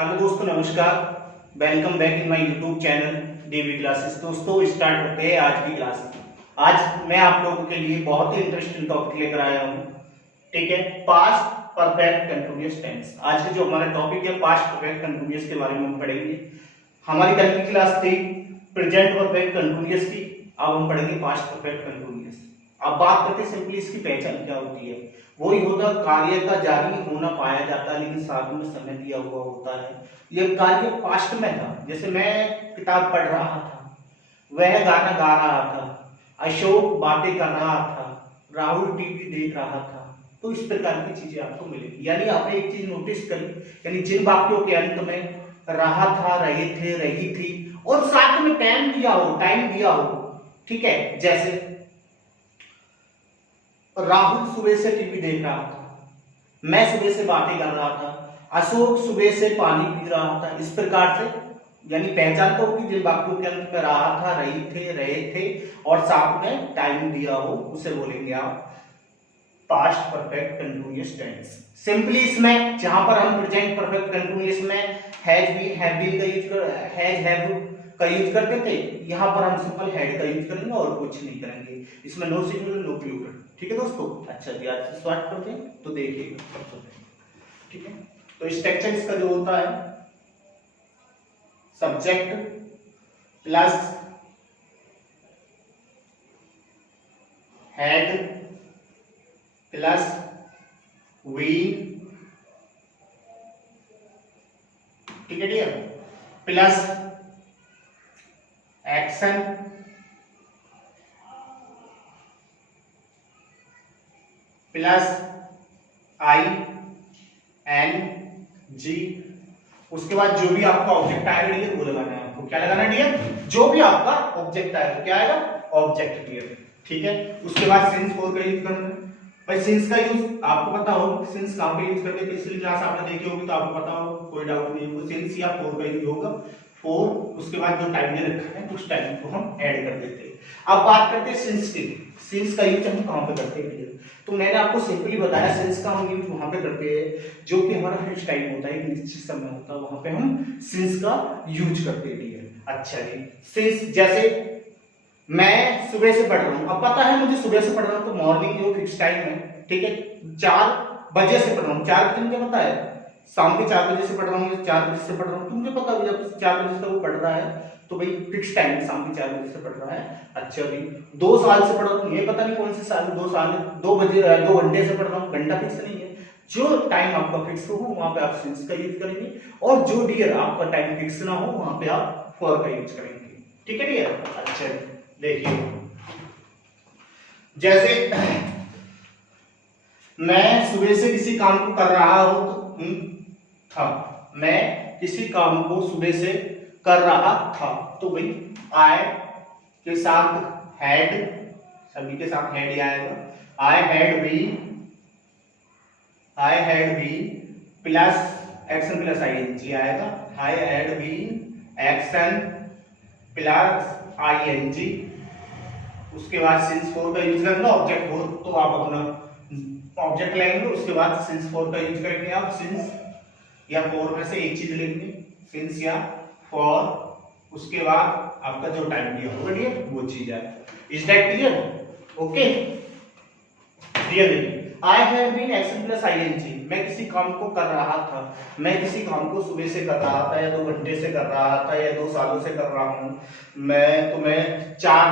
Hello दोस्तों, नमस्कार। Welcome back in my YouTube channel DV classes. दोस्तों, स्टार्ट करते हैं आज की क्लास। आज मैं आप लोगों के लिए बहुत ही इंटरेस्टिंग टॉपिक लेकर आया हूँ। ठीक है, पास्ट परफेक्ट कंटीन्यूअस टेंस। आज का जो हमारा टॉपिक है पास्ट परफेक्ट कंटीन्यूअस के बारे में हम पढ़ेंगे। हमारी कल की क्लास थी प्रेजेंट परफेक्ट कंटीन्यूअस की, अब हम पढ़ेंगे पास्ट परफेक्ट कंटीन्यूअस। अब बात करते हैं सिंपली इसकी पहचान क्या होती है। वही होता कार्य का जारी होना पाया जाता है लेकिन साथ में समय दिया हुआ होता है। यह कार्य पास्ट में था, जैसे मैं किताब पढ़ रहा था, वह गाना गा रहा था, अशोक बातें कर रहा था, राहुल टीवी देख रहा था। तो इस प्रकार की चीजें आपको मिलेगी। यानी आपने एक चीज नोटिस करी, यानी जिन वाक्यों के अंत में रहा था, रहे थे, रही थी और साथ में टाइम दिया हो। ठीक है, जैसे राहुल सुबह से टीवी देख रहा था, मैं सुबह से बातें कर रहा था, अशोक सुबह से पानी पी रहा था। इस प्रकार से यानी पहचान तो होगी जिन वाक्यों के अंत में रहा था, रहे थे और साथ में टाइम दिया हो, उसे बोलेंगे आप past perfect continuous tense. Simply इसमें जहां पर हम प्रेजेंट परफेक्ट कंटीन्यूअस में हैज बीन, हैव बीन का यूज कर, हैज हैव का यूज करते थे, यहां पर हम सिंपल हैड का यूज करेंगे और कुछ नहीं करेंगे। इसमें नो सिंगुलर नो प्लूरल। ठीक है दोस्तों, अच्छा जी, आज से स्टार्ट करते हैं तो देखिएगा। ठीक है, तो स्ट्रक्चर इसका जो होता है subject plus had plus been, ठीक है dear, plus action plus I N G. उसके बाद जो भी आपका ऑब्जेक्ट आएगा डियर वो लगाना है आपको। क्या लगाना है डियर? जो भी आपका ऑब्जेक्ट आएगा, क्या आएगा? Object dear. ठीक है, उसके बाद सिंस फोर का यूज करना है। भाई सिंस का यूज आपको पता हो, सिंस कहां पे यूज करते हैं, पिछली क्लास आपने देखी होगी तो आपको पता हो, कोई डाउट नहीं है। सिंस या फोर का यूज होगा। फोर, उसके बाद जो टाइम दे रखा है उस टाइम को हम ऐड कर देते हैं। अब बात करते हैं सिंस की। सिंस का यूज हम कहां पे करते हैं? तो मैंने आपको सिंपली बताया सिंस का हम यूज वहां पे करते हैं जो कि हमारा फिक्स टाइम होता है, एक निश्चित समय होता है, वहां पे हम सिंस का यूज करते हैं। अच्छा जी, सिंस जैसे मैं सुबह से पढ़ रहा हूं, अब पता है मुझे सुबह से पढ़ रहा हूं तो मॉर्निंग जो फिक्स टाइम है। ठीक है, 4 बजे से पढ़ रहा हूं, 4 बजे मुझे पता है, शाम के 4 बजे से पढ़ रहा हूं, 4 बजे से पढ़ रहा हूं, तो मुझे पता है जब 4 बजे तक वो पढ़ रहा है तो भाई फिक्स टाइम है, शाम के 4 बजे से पढ़ रहा है। अच्छा जी, 2 साल से पढ़ रहा हूं, ये पता नहीं कौन से साल, 2 साल 2 बजे 2 घंटे से पढ़ रहा हूं, घंटा फिक्स नहीं है। जो टाइम आपका फिक्स हो वहां पे आप सिंस का यूज करेंगे और जो डियर आपका टाइम फिक्स ना हो वहां पे आप फॉर का यूज करेंगे। ठीक है डियर? अच्छा देखिए, जैसे मैं सुबह से किसी काम को कर रहा हूं तो था, मैं किसी काम को सुबह से कर रहा था, तो भाई आई के साथ हैड, सभी के साथ हैड ही आएगा। I had been plus action plus ING आएगा। I had been action plus ING. उसके बाद सिंस फोर का यूज करना, ऑब्जेक्ट हो तो आप अपना ऑब्जेक्ट लेंगे, उसके बाद सिंस फोर का यूज करेंगे। आप सिंस या फोर में से एक चीज लेंगे, सिंस या फॉर, उसके बाद आपका जो टाइम दिया होगा डियर वो चीज है। Is that clear? Okay dear, देखिए I have been action plus ING, मैं किसी काम को कर रहा था, मैं किसी काम को सुबह से कर रहा था या 2 घंटे से कर रहा था या 2 सालों से कर रहा हूं, मैं 4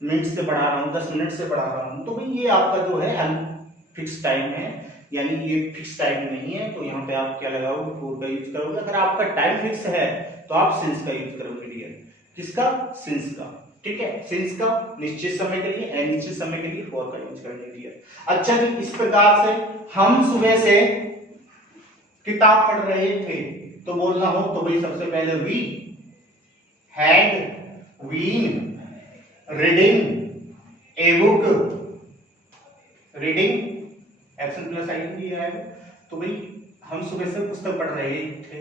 मिनट से पढ़ा रहा हूं, 10 मिनट से पढ़ा रहा हूं, तो भाई ये आपका जो है फिक्स टाइम है, यानी ये फिक्स टाइम नहीं है। तो यहाँ पे आप क्या लगाओगे? फोर का यूज करोगे। अगर आपका टाइम फिक्स है तो आप सिंस का यूज करोगे डियर। किसका? सिंस का। ठीक है, सिंस का निश्चित समय के लिए, अनिश्चित समय के लिए फॉर का यूज करेंगे डियर। अच्छा जी, इस प्रकार से हम सुबह से किताब पढ़ रहे थे तो बोलना हो तो भाई सबसे पहले we had been reading a book, reading action plus ING आएगा। तो भाई हम सुबह से पुस्तक पढ़ रहे थे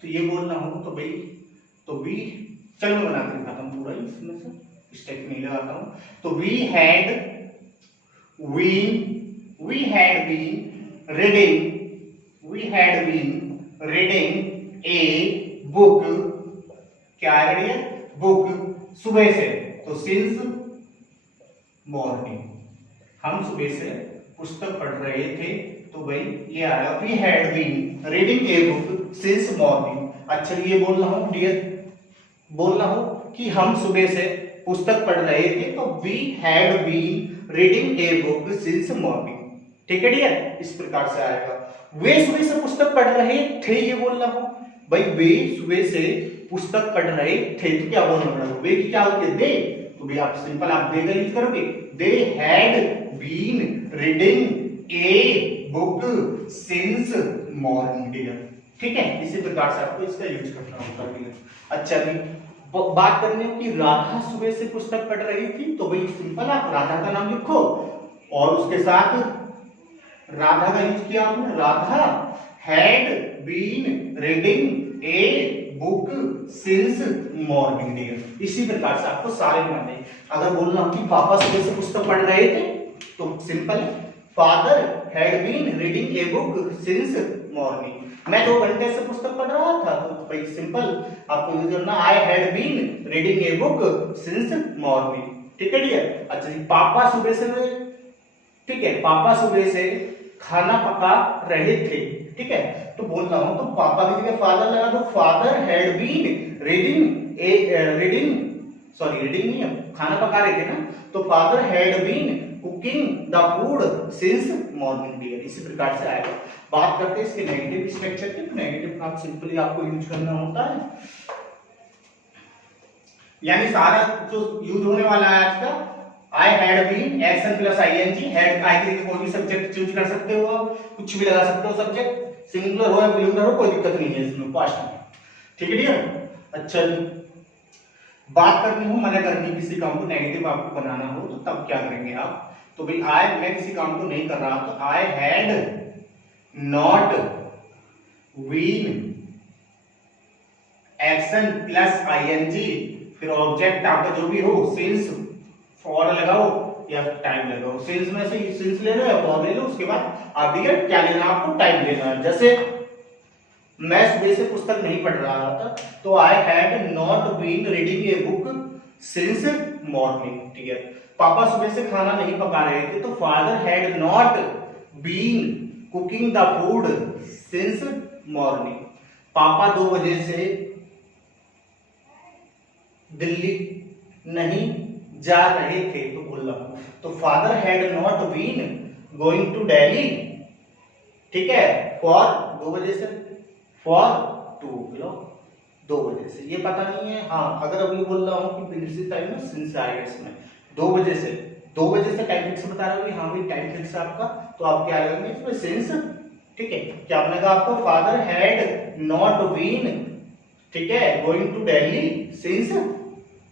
तो ये बोलना हो तो भाई तो वी, चलो मैं बना के दिखाता हूं पूरा, इसमें से स्टेप नहीं लगाता हूं। तो we had been reading a book, क्या है डियर, बुक, सुबह से, तो सिंस मॉर्निंग, हम सुबह से पुस्तक पढ़ रहे थे, तो भाई ये आएगा we had been reading a book since morning. अच्छा ये बोल रहा हूं डियर, बोल रहा हूं कि हम सुबह से पुस्तक पढ़ रहे थे, तो we had been reading a book since morning. ठीक है डियर, इस प्रकार से आएगा। वे सुबह से पुस्तक पढ़ रहे थे, ये बोल रहा हूं भाई, वे सुबह से पुस्तक पढ़ रहे थे, तो क्या बोलना पड़ेगा, वे की क्या होती है, दे, तो भी आप सिंपल आप दे का यूज करोगे, they had been reading a book since morning dear. ठीक है, इसी प्रकार से आपको इसका यूज करना होगा डियर। अच्छा जी, बात करने की राधा सुबह से पुस्तक पढ़ रही थी, तो भाई सिंपल आप राधा का नाम लिखो और उसके साथ राधा का यूज किया आपने, Radha had been reading a book since morning dear. इसी प्रकार से आपको सारे बनाने। अगर बोलना कि पापा सुबह से पुस्तक पढ़ रहे थे, तो simple father had been reading a book since morning. मैं 2 घंटे से पुस्तक पढ़ रहा था, तो भाई सिंपल आपको यूज करना, I had been reading a book since morning. ठीक है डियर। अच्छा जी, पापा सुबह से, ठीक है, पापा सुबह से खाना पका रहे थे। ठीक है, तो बोल रहा हूं तो पापा की जगह फादर लगा दो, father had been reading reading नहीं है, खाना पका रहे थे ना, तो father had been cooking the food since morning dear. इसी प्रकार से आएगा। बात करते हैं इसके नेगेटिव स्ट्रक्चर के, तो नेगेटिव का सिंपली आपको यूज करना होता है, यानी सारा जो यूज होने वाला है आज का, I had been action plus ING, had I के कोई भी सब्जेक्ट चूज कर सकते हो, कुछ भी लगा सकते हो सब्जेक्ट, सिंगुलर हो या प्लूरल हो, कोई दिक्कत नहीं है इसमें पास्ट में। ठीक है डियर। अच्छा जी, बात करनी हो, मना करनी किसी काम को नेगेटिव आपको बनाना हो, तो तब क्या करेंगे आप, तो भाई आई, मैं किसी काम को नहीं कर रहा, तो I had not been action plus ING, फिर ऑब्जेक्ट आपका जो भी हो, सिंस, फॉर लगाओ या टाइम लगाओ, सिंस में से सिंस ले लो या फॉर ले लो, उसके बाद आप डियर क्या लेना, आपको टाइम लेना है। जैसे मैं सुबह से पुस्तक नहीं पढ़ रहा था, तो I had not been reading a book since morning dear. पापा सुबह से खाना नहीं पका रहे थे, तो father had not been cooking the food since morning. पापा 2 बजे से दिल्ली नहीं जा रहे थे, तो बोल रहा हूं, तो father had not been going to Delhi, ठीक है, फॉर 2 बजे से, फॉर 2 बजे से, ये पता नहीं है। हाँ, अगर अभी बोल रहा हूँ कि प्रीवियस टाइम में सिंस आएगा इसमें, 2 बजे से टाइम फिक्स बता रहा हूँ, हाँ भाई टाइम फिक्स है आपका, तो आप क्या लगाएंगे इसमें, सिंस। ठीक है, क्या बनेगा आपको, फादर हैड नॉट बीन, ठीक है, going to Delhi since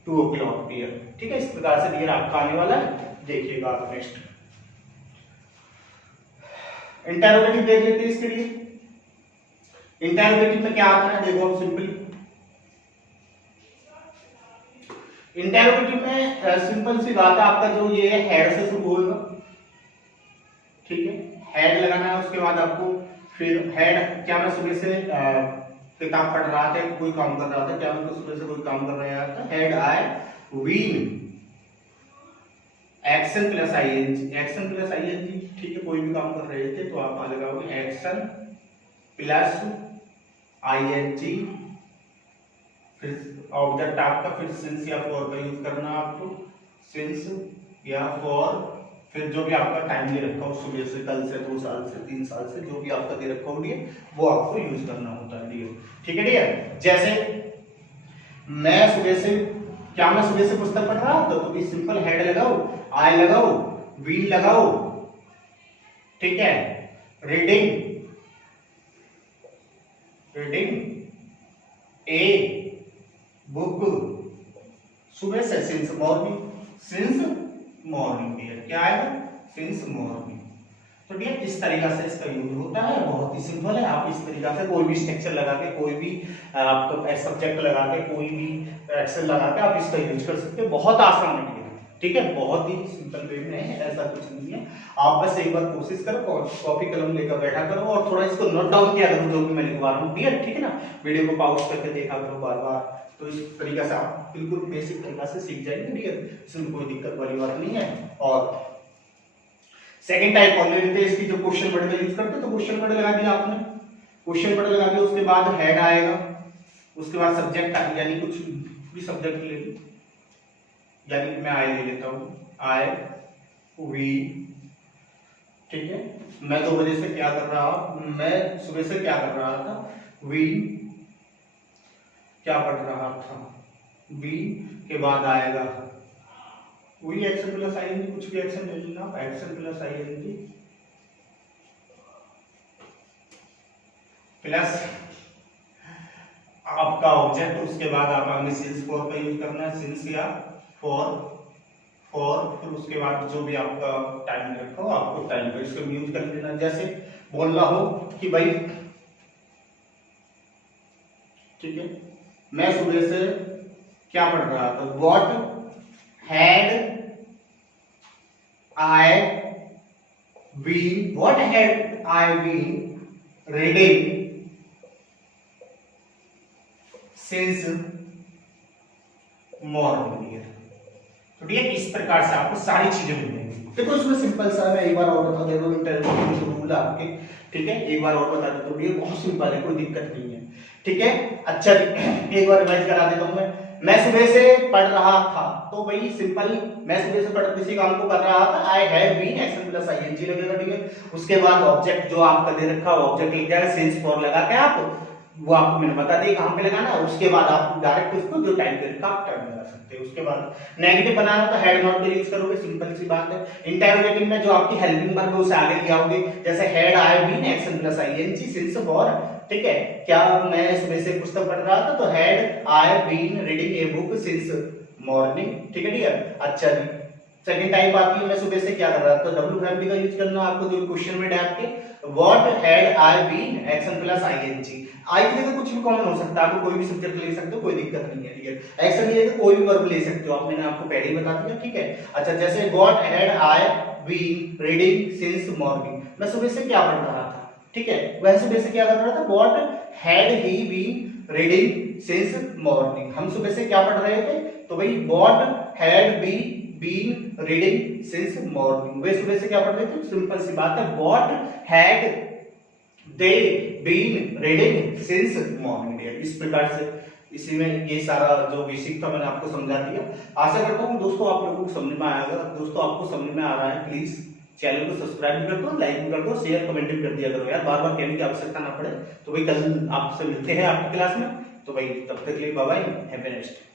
2 o'clock dear. ठीक है, इस प्रकार से डियर आपका आने वाला है, देखिएगा आप नेक्स्ट। इंटरोगेटिव देख लेते हैं इसके लिए। इंटरोगेटिव में क्या आता है, देखो हम सिंपली इंटरोगेटिव में सिंपल सी बात है, आपका जो ये हेड से शुरू होगा, ठीक है, हेड लगाना है, उसके बाद आपको फिर हेड, क्या मैं सुबह से किताब पढ़ रहा था, कोई काम कर रहा था, क्या मैं सुबह से कोई काम कर रहा था, had I been action plus ING, action plus ING, ठीक है, कोई भी काम कर रहे थे, तो आप लगाओगे एक्शन प्लस आईएनजी, फिर ऑब्जेक्ट आपका, फिर सिंस या फॉर का यूज करना आपको, सिंस या फॉर, फिर जो भी आपका टाइम दे रखा हो, सुबह से, कल से, 2 साल से, 3 साल से, जो भी आपका दे रखा हो डियर, वो आपको यूज करना होता है डियर। ठीक है डियर। जैसे मैं सुबह से, क्या मैं सुबह से पुस्तक पढ़ रहा था, तो भी सिंपल हेड लगाओ, आई लगाओ, बीन लगाओ, ठीक है, रीडिंग ए बुक सुबह से, सिंस मॉर्निंग डियर, क्या आएगा, सिंस मॉर्निंग। तो डियर इस तरीका से इसका यूज होता है, बहुत ही सिंपल है। आप इस तरीका से कोई भी स्ट्रक्चर लगा के, कोई भी आपका सब्जेक्ट लगा के, कोई भी एक्सेल लगा के आप इसका यूज कर सकते हैं, बहुत आसान है डियर। ठीक है, बहुत ही सिंपल वे में है, ऐसा कुछ नहीं है। आप बस एक बार कोशिश करो, कॉपी कलम लेकर बैठा करो और थोड़ा इसको नोट डाउन किया करो जो भी मैं लिखवा रहा हूँ, क्लियर, ठीक है ना। वीडियो को पॉज करके देखा करो बार बार, तो इस तरीके से आप बिल्कुल बेसिक तरीका से सीख जाएंगे, ठीक है, इसमें कोई दिक्कत वाली बात नहीं है। और सेकंड टाइप कौन लेते हैं इसकी, जो क्वेश्चन वर्ड का यूज करते हैं, तो क्वेश्चन वर्ड लगा दिया आपने, क्वेश्चन वर्ड लगा दिया, उसके बाद हेड आएगा, उसके बाद सब्जेक्ट यानी कुछ भी सब्जेक्ट ले लो, यानी मैं आई ले लेता हूँ, आई वी, ठीक है। मैं 2 बजे से क्या कर रहा, मैं सुबह से क्या कर रहा था, वी क्या पढ़ रहा था, बी के बाद आएगा वी एक्शन प्लस आईएनजी, कुछ भी एक्शन ले लेना, एक्शन प्लस आईएनजी प्लस आपका ऑब्जेक्ट, उसके बाद आप आगे सिंस फॉर का यूज करना है, सिंस या फॉर, फिर उसके बाद जो भी आपका टाइम रखा हो आपको टाइम का इसको यूज कर लेना। जैसे बोलना हो कि भाई, ठीक है, मैं सुबह से क्या पढ़ रहा था, what had I been, what had I been reading since morning? तो ठीक है, इस प्रकार से आपको सारी चीजें मिल जाएंगी। देखो इसमें सिंपल सा, मैं एक बार और बता दे रहा हूँ, इंटरव्यू रूल आपके, ठीक है, एक बार और बता देता हूँ, ये बहुत सिंपल है, कोई दिक्कत नहीं है, ठीक है। अच्छा एक बार रिवाइज करा देता हूँ मैं सुबह से पढ़ रहा था, तो भाई सिंपल, मैं सुबह से पढ़ किसी काम को कर रहा था, I have been action plus ING लगेगा, ठीक है। उसके बाद ऑब्जेक्ट जो आपका दे रखा है ऑब्जेक्ट लिख जाएगा, सिंस फॉर लगा के आप, वो आपको मैंने बता दिया कहां पे लगाना, और उसके बाद आप डायरेक्ट उसको जो टाइम दे रखा आप टाइम लगा सकते हैं। उसके बाद नेगेटिव बनाना तो हेड नॉट का यूज करोगे, सिंपल सी बात है। इंटरोगेटिव में जो आपकी हेल्पिंग वर्ब है उसे आगे ले आओगे, जैसे had I been action plus ING since for, ठीक है। क्या मैं सुबह से पुस्तक पढ़ रहा था, तो had I been reading a book since morning, ठीक है, ठीक है। अच्छा जी, सेकंड टाइप आती है, मैं सुबह से क्या कर रहा था, तो डब्ल्यू फैमिली का यूज करना आपको, जो क्वेश्चन में डाल के what had I been action plus ING, I की जगह कुछ भी कॉमन हो सकता है, आपको कोई भी सब्जेक्ट ले सकते हो, कोई दिक्कत नहीं है, ठीक है। एक्शन की जगह कोई भी वर्ब ले सकते हो आप, मैंने आपको पहले ही बता दिया, ठीक है। अच्छा, जैसे what had I been reading since morning, मैं सुबह से क्या पढ़ रहा था, ठीक है, वह सुबह से क्या कर रहा था, what had he been reading since morning, हम सुबह से क्या पढ़ रहे थे, तो भाई what had been reading since morning, वे सुबह से क्या पढ़ रहे थे, सिंपल सी बात है, what had they been reading since morning. इस प्रकार से इसी में ये सारा जो बेसिक था मैंने आपको समझा दिया। आशा करता हूँ दोस्तों आप लोगों को समझ में आएगा। दोस्तों आपको समझ में आ रहा है, प्लीज चैनल को सब्सक्राइब भी कर दो, लाइक भी कर दो, शेयर कमेंट भी कर दिया करो यार, बार बार कहने की आवश्यकता ना पड़े। तो भाई कल आपसे मिलते हैं आपकी क्लास में, तो भाई तब तक के लिए bye bye, have a nice day.